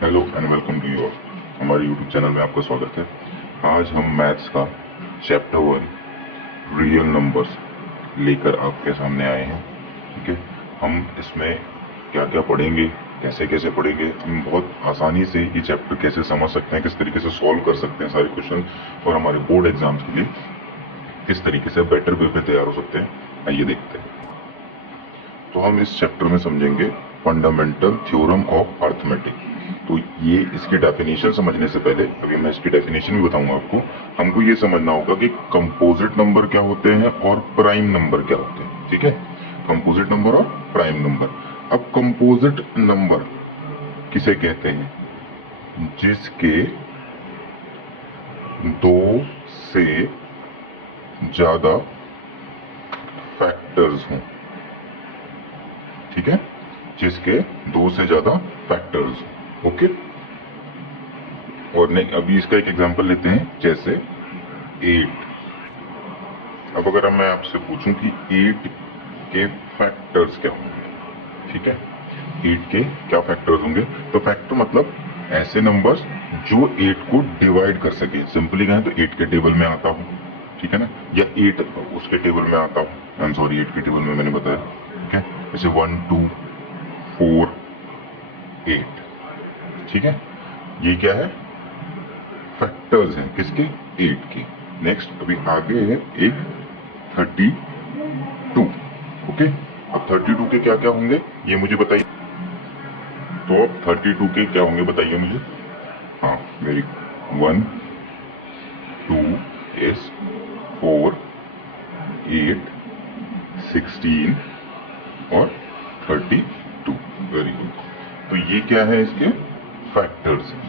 Hello and welcome to you all. हमारे YouTube channel में आपका स्वागत है। आज हम मैथ्स का चैप्टर 1 रियल नंबर्स लेकर आपके सामने आए हैं। ठीक है, हम इसमें क्या क्या पढ़ेंगे, कैसे कैसे पढ़ेंगे, हम बहुत आसानी से ये चैप्टर कैसे समझ सकते हैं, किस तरीके से सॉल्व कर सकते हैं सारे क्वेश्चन, और हमारे बोर्ड एग्जाम्स के लिए किस तरीके से बेटर वे पे तैयार हो सकते हैं, आइए देखते हैं। तो हम इस चैप्टर में समझेंगे फंडामेंटल थ्योरम ऑफ अर्थमेटिक। तो ये इसकी डेफिनेशन समझने से पहले, अभी मैं इसकी डेफिनेशन भी बताऊंगा आपको, हमको ये समझना होगा कि कंपोजिट नंबर क्या होते हैं और प्राइम नंबर क्या होते हैं। ठीक है, कंपोजिट नंबर और प्राइम नंबर। अब कंपोजिट नंबर किसे कहते हैं? जिसके दो से ज्यादा फैक्टर्स हों। ठीक है, जिसके दो से ज्यादा फैक्टर्स हों। ओके, और नहीं, अभी इसका एक एग्जांपल लेते हैं, जैसे 8। अब अगर मैं आपसे पूछूं कि 8 के फैक्टर्स क्या होंगे, ठीक है, 8 के क्या फैक्टर्स होंगे, तो फैक्टर मतलब ऐसे नंबर्स जो 8 को डिवाइड कर सके। सिंपली कहें तो 8 के टेबल में आता हूं, ठीक है ना, या 8 उसके टेबल में आता हूं, आई एम सॉरी 8 के टेबल में मैंने बताया। ठीक है, जैसे 1 2 4 8। ठीक है, ये क्या है? फैक्टर्स हैं किसके? 8 के। नेक्स्ट अभी आगे है एक 32। ओके, अब 32 के क्या क्या होंगे ये मुझे बताइए। तो अब 32 के क्या होंगे बताइए मुझे। हाँ, वेरी 1 2 is 4 8 16 और 32। Very good. तो ये क्या है? इसके फैक्टर्स हैं।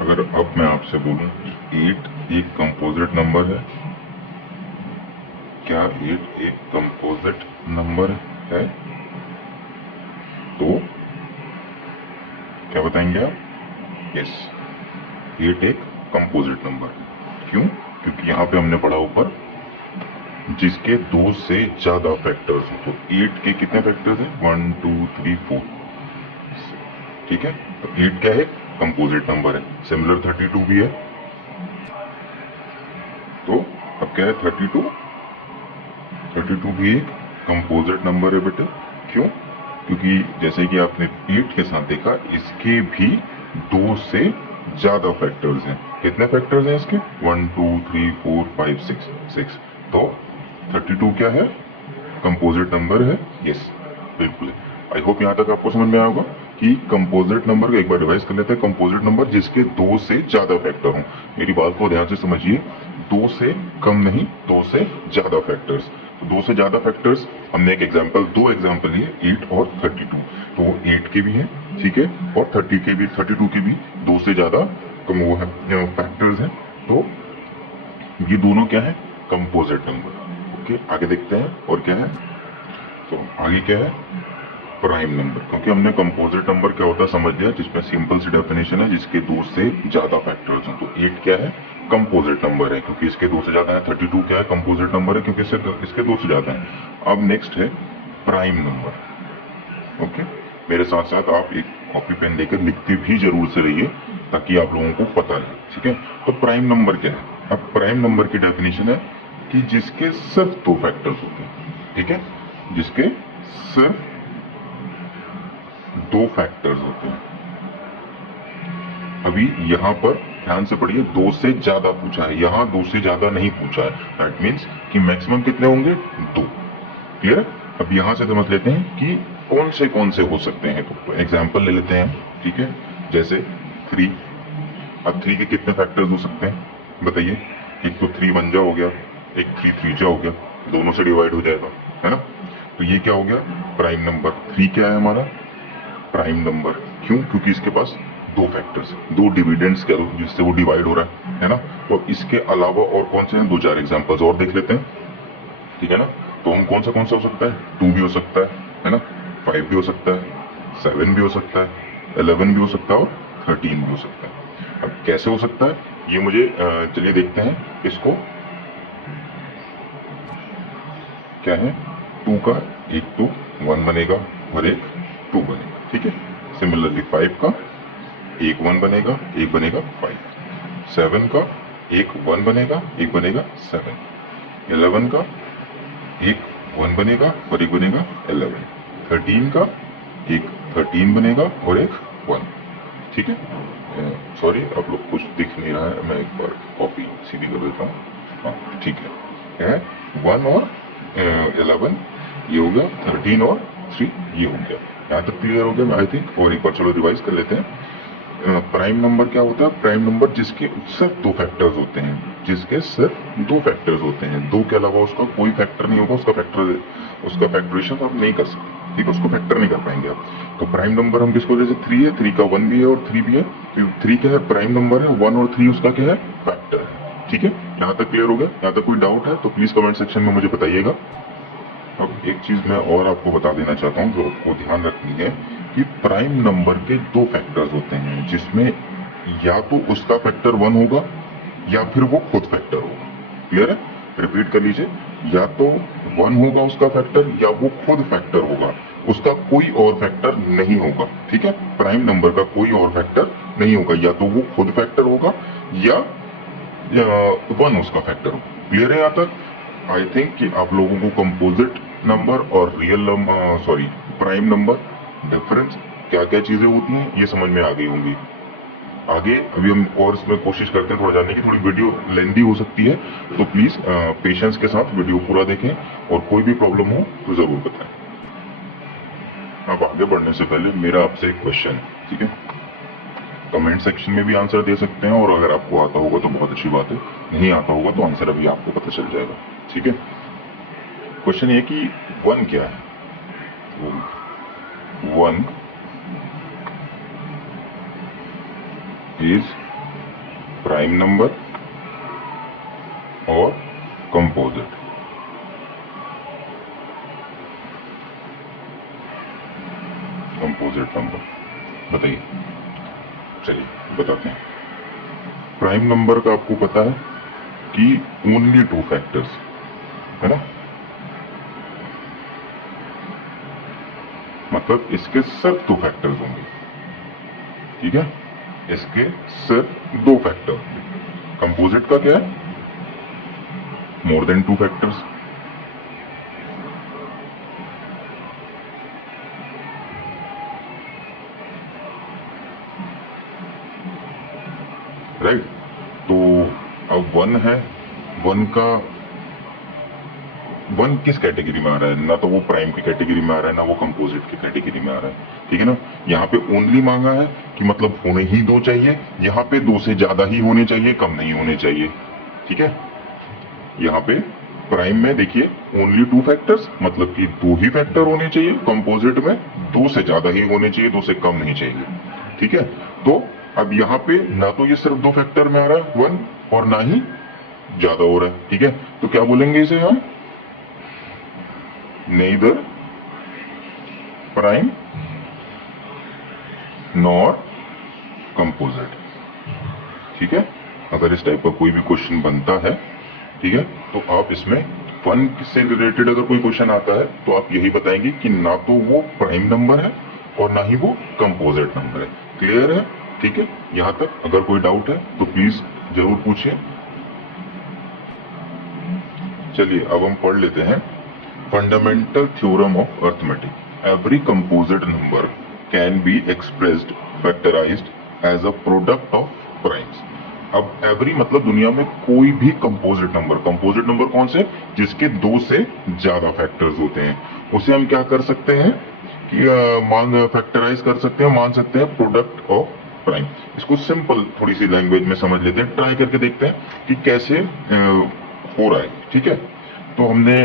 अगर अब मैं आपसे बोलूं कि 8 एक कंपोजिट नंबर है, क्या 8 एक कंपोजिट नंबर है? तो क्या बताएंगे आप? यस, 8 एक कंपोजिट नंबर है। क्यों? क्योंकि यहाँ पे हमने पढ़ा ऊपर जिसके दो से ज्यादा फैक्टर्स हो। तो 8 के कितने फैक्टर्स हैं? 1 2 3 4। ठीक है, तो 8 क्या है? कंपोजिट नंबर है। सिमिलर 32 भी है। तो अब क्या है? 32 भी एक कंपोजिट नंबर है बेटे। क्यों? क्योंकि जैसे कि आपने 8 के साथ देखा, इसके भी दो से ज्यादा फैक्टर्स हैं। कितने फैक्टर्स हैं इसके? 1 2 3 4 5 6। तो 32 क्या है? कंपोजिट नंबर है। यस, बिल्कुल। आई होप यहाँ तक आपको समझ में आया होगा कि कंपोजिट नंबर को एक बार रिवाइज कर लेते हैं। कंपोजिट नंबर जिसके दो से ज्यादा फैक्टर हों। मेरी बात को ध्यान से समझिए, दो से कम नहीं, दो से ज्यादा फैक्टर्स। तो दो से ज्यादा फैक्टर्स, हमने एक एग्जांपल, दो एग्जांपल लिए, 8 और 32। तो 8 के भी हैं, ठीक है, और 32 के भी दो से ज्यादा कम वो है फैक्टर्स हैं। तो ये दोनों क्या है? Composite number. ओके, आगे देखते हैं और क्या है। तो आगे क्या है? Prime number. क्योंकि हमने कंपोजिट नंबर क्या होता है समझ लिया, जिसमें सिंपल सी डेफिनेशन है, जिसके दो से ज्यादा फैक्टर्स हैं। तो 8 क्या है? कंपोजिट नंबर है, क्योंकि इसके दो से ज्यादा है। 32 क्या है? कंपोजिट नंबर है, क्योंकि इसके दो से ज्यादा है। अब नेक्स्ट है प्राइम नंबर। ओके, मेरे साथ साथ आप एक कॉपी पेन लेकर लिखते भी जरूर से रहिए, ताकि आप लोगों को पता रहे। ठीक है, तो प्राइम नंबर क्या है? अब प्राइम नंबर की डेफिनेशन है कि जिसके सिर्फ दो फैक्टर्स होते हैं। ठीक है, जिसके सिर्फ दो फैक्टर्स होते हैं। अभी यहाँ पर ध्यान से पढ़िए, दो से ज्यादा पूछा है, यहाँ दो से ज्यादा नहीं पूछा है। दैट मीन्स कि मैक्सिमम कितने होंगे? दो। क्लियर? अब यहाँ से समझ लेते हैं कि कौन से हो सकते हैं। तो एग्जाम्पल ले लेते हैं। ठीक है, जैसे 3। अब 3 के कितने फैक्टर्स हो सकते हैं बताइए? एक तो 3 1 जा हो गया, एक 3 3 जा हो गया, दोनों से डिवाइड हो जाएगा, है ना। तो ये क्या हो गया? Prime number. 3 क्या है हमारा? Prime number. क्यों? क्योंकि इसके पास दो फैक्टर्स, दो डिविडेंड्स कह दो, जिससे वो डिवाइड हो रहा है ना। तो इसके अलावा और कौन से हैं? दो चार एग्जांपल्स और देख लेते हैं। ठीक है ना, तो हम कौन सा हो सकता है? 2 भी हो सकता है ना, 5 भी हो सकता है, 7 भी हो सकता है, 11 भी हो सकता है, और 13 भी हो सकता है। अब कैसे हो सकता है ये मुझे चलिए देखते हैं इसको। क्या है? 2 का एक तो 1 बनेगा और एक 2 बनेगा। ठीक है, सिमिलरली 5 का एक 1 बनेगा, एक बनेगा 5। 7 का एक 1 बनेगा, एक बनेगा 7। 11 का एक 1 बनेगा और एक बनेगा 11। 13 का एक 13 बनेगा और एक 1। ठीक है, सॉरी आप लोग कुछ दिख नहीं रहा है, मैं एक बार कॉपी सीधी कर देता हूँ। हाँ ठीक है, 1 और 11 ये हो गया, 13 और 3 ये हो गया। यहाँ तक क्लियर हो गया आई थिंक। और एक बार चलो रिवाइज कर लेते हैं। प्राइम नंबर क्या होता है? प्राइम नंबर जिसके सिर्फ दो फैक्टर्स होते हैं, जिसके सिर्फ दो फैक्टर्स होते हैं, दो के अलावा उसका कोई फैक्टर नहीं होगा, उसका फैक्टरेशन आप नहीं कर सकते, ठीक है, उसको फैक्टर नहीं कर पाएंगे आप। तो प्राइम नंबर हम किसको, जैसे 3 है, 3 का 1 भी है और 3 भी है, तो 3 क्या है? प्राइम नंबर है। 1 और 3 उसका क्या है? फैक्टर है। ठीक है, यहाँ तक क्लियर हो गया? यहाँ तक कोई डाउट है तो प्लीज कमेंट सेक्शन में मुझे बताइएगा। अब एक चीज मैं और आपको बता देना चाहता हूँ जो आपको ध्यान रखनी है कि प्राइम नंबर के दो फैक्टर्स होते हैं, जिसमें या तो उसका फैक्टर 1 होगा या फिर वो खुद फैक्टर होगा। क्लियर है? रिपीट कर लीजिए, या तो 1 होगा उसका फैक्टर या वो खुद फैक्टर होगा, उसका कोई और फैक्टर नहीं होगा। ठीक है, प्राइम नंबर का कोई और फैक्टर नहीं होगा, या तो वो खुद फैक्टर होगा या 1 उसका फैक्टर होगा। क्लियर है यहाँ तक? आई थिंक कि आप लोगों को कंपोजिट नंबर और real number, sorry, prime number difference क्या क्या चीजें होती हैं ये समझ में आ गई होंगी। आगे अभी हम कोर्स में कोशिश करते हैं थोड़ा जानने की, थोड़ी वीडियो लेंदी हो सकती है, तो प्लीज पेशेंस के साथ वीडियो पूरा देखें और कोई भी प्रॉब्लम हो तो जरूर बताएं। अब आगे बढ़ने से पहले मेरा आपसे एक क्वेश्चन है, ठीक है? कमेंट सेक्शन में भी आंसर दे सकते हैं और अगर आपको आता होगा तो बहुत अच्छी बात है, नहीं आता होगा तो आंसर अभी आपको पता चल जाएगा। ठीक है, क्वेश्चन ये कि 1 क्या है? 1 इज प्राइम नंबर और कंपोजिट। कंपोजिट नंबर बताइए, चलिए बताते हैं। प्राइम नंबर का आपको पता है कि ओनली 2 फैक्टर्स है ना, मतलब इसके सिर्फ 2 फैक्टर्स होंगे। ठीक है, इसके सिर्फ 2 फैक्टर। कंपोजिट का क्या है? More than 2 factors. राइट, तो अब 1 है, 1 किस कैटेगरी में आ रहा है? ना तो वो प्राइम की कैटेगरी में आ रहा है, ना वो कंपोजिट की कैटेगरी में आ रहा है। ठीक है ना, यहाँ पे ओनली मांगा है कि मतलब होने ही 2 चाहिए, यहाँ पे 2 से ज्यादा ही होने चाहिए, कम नहीं होने चाहिए। ठीक है, यहाँ पे प्राइम में देखिए ओनली 2 फैक्टर्स, मतलब कि 2 ही फैक्टर होने चाहिए। कंपोजिट में 2 से ज्यादा ही होने चाहिए, 2 से कम नहीं चाहिए। ठीक है, तो अब यहाँ पे ना तो ये सिर्फ 2 फैक्टर में आ रहा है 1, और ना ही ज्यादा हो रहा है। ठीक है, तो क्या बोलेंगे इसे हम? neither prime nor composite। ठीक है, अगर इस टाइप का कोई भी क्वेश्चन बनता है, ठीक है, तो आप इसमें 1 से रिलेटेड अगर कोई क्वेश्चन आता है तो आप यही बताएंगे कि ना तो वो प्राइम नंबर है और ना ही वो कंपोजिट नंबर है। क्लियर है? ठीक है, यहां तक अगर कोई डाउट है तो प्लीज जरूर पूछिए। चलिए अब हम पढ़ लेते हैं Fundamental theorem of arithmetic. Every composite number can be expressed, factorized as a product of primes. अब every मतलब दुनिया में कोई भी कंपोजिट नंबर कौन से? जिसके 2 से ज्यादा फैक्टर्स होते हैं, उसे हम क्या कर सकते हैं कि फैक्टराइज कर सकते हैं, मान सकते हैं प्रोडक्ट ऑफ प्राइम। इसको सिंपल थोड़ी सी लैंग्वेज में समझ लेते हैं, ट्राई करके देखते हैं कि कैसे हो रहा है। ठीक है, तो हमने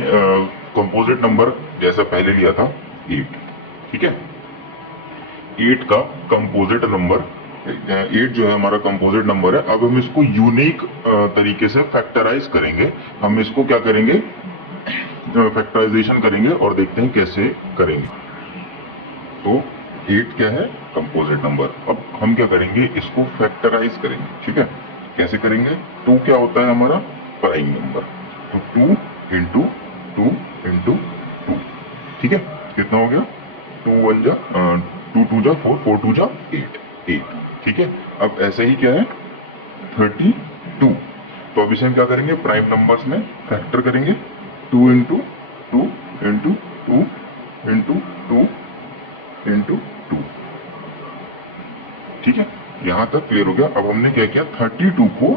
कंपोजिट नंबर जैसा पहले लिया था 8। ठीक है, 8 का कंपोजिट नंबर, 8 जो है हमारा कंपोजिट नंबर है। अब हम इसको यूनिक तरीके से फैक्टराइज करेंगे। हम इसको क्या करेंगे? फैक्टराइजेशन करेंगे और देखते हैं कैसे करेंगे। तो 8 क्या है? Composite number. अब हम क्या करेंगे? इसको फैक्टराइज करेंगे। ठीक है, कैसे करेंगे? 2 क्या होता है हमारा? Prime number. तो 2 इंटू 2 इंटू 2। ठीक है, कितना हो गया? 2 1 जा 2 2 जा 4, 4 2 जा 8, 8। ठीक है, अब ऐसे ही क्या है 32। तो अब इसे हम क्या करेंगे, प्राइम नंबर्स में फैक्टर करेंगे। 2 इंटू 2 इंटू 2 इंटू 2 इंटू 2। ठीक है, यहां तक क्लियर हो गया। अब हमने क्या किया, 32 को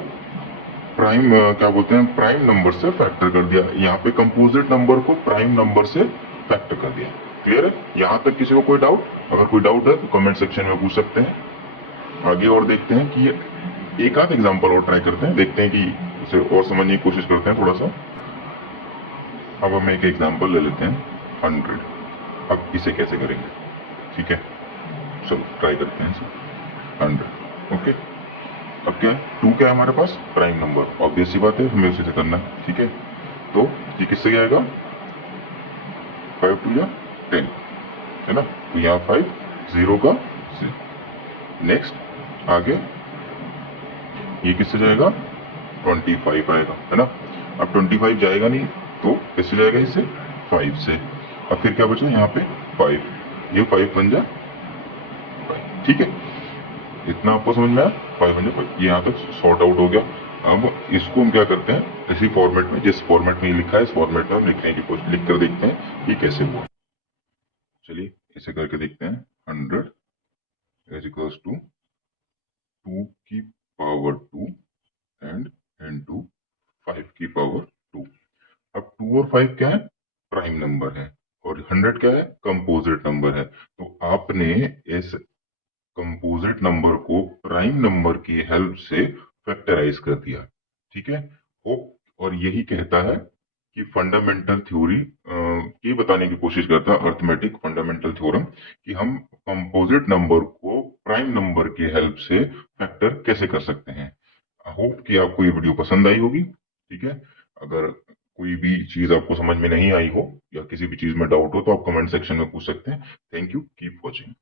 प्राइम क्या बोलते हैं, प्राइम नंबर से फैक्टर कर दिया। यहाँ पे कंपोजिट नंबर को प्राइम नंबर से फैक्टर कर दिया। क्लियर है, यहां तक किसी को कोई डाउट? अगर कोई डाउट है तो कमेंट सेक्शन में पूछ सकते हैं। आगे और देखते हैं कि एक आध एग्जांपल और ट्राई करते हैं, देखते हैं कि उसे और समझने की कोशिश करते हैं थोड़ा सा। अब हम एक एग्जांपल ले लेते हैं 100। अब इसे कैसे करेंगे, ठीक है, चलो ट्राई करते हैं इसे। 100, ओके। अब क्या है, 2 क्या है हमारे पास, प्राइम नंबर, ऑब्वियस सी बात है, हमें उसी से करना है। ठीक है, तो ये किससे आएगा, 5 2 या 10, है ना। तो यहाँ 5 0 का 0। नेक्स्ट आगे ये किससे जाएगा, 25 आएगा, है ना। अब 25 जाएगा नहीं तो किससे जाएगा, इससे 5 से। अब फिर क्या बचा यहाँ पे 5, ये 5 बन जाए 5। ठीक है, इतना आपको समझ में आया, 5 बन जाए 5। ये यहाँ तक सॉर्ट आउट हो गया। अब इसको हम क्या करते हैं, इसी फॉर्मेट में, जिस फॉर्मेट में ये लिखा है इस फॉर्मेट में हम लिखने की कोशिश, लिख कर देखते हैं कि कैसे हुआ। चलिए इसे करके देखते हैं। 100 इज इक्वल्स टू 2 की पावर 2 एंड इनटू 5 की पावर 2। अब 2 और 5 क्या है, प्राइम नंबर है, और 100 क्या है, कंपोजिट नंबर है। तो आपने इस कंपोजिट नंबर को प्राइम नंबर की हेल्प से फैक्टराइज कर दिया। ठीक है, और यही कहता है कि फंडामेंटल थ्योरी ये बताने की कोशिश करता है, अर्थमेटिक फंडामेंटल थ्योरम, कि हम कंपोजिट नंबर को प्राइम नंबर की हेल्प से फैक्टर कैसे कर सकते हैं। होप कि आपको ये वीडियो पसंद आई होगी। ठीक है, अगर कोई भी चीज आपको समझ में नहीं आई हो या किसी भी चीज में डाउट हो तो आप कमेंट सेक्शन में पूछ सकते हैं। Thank you, keep watching.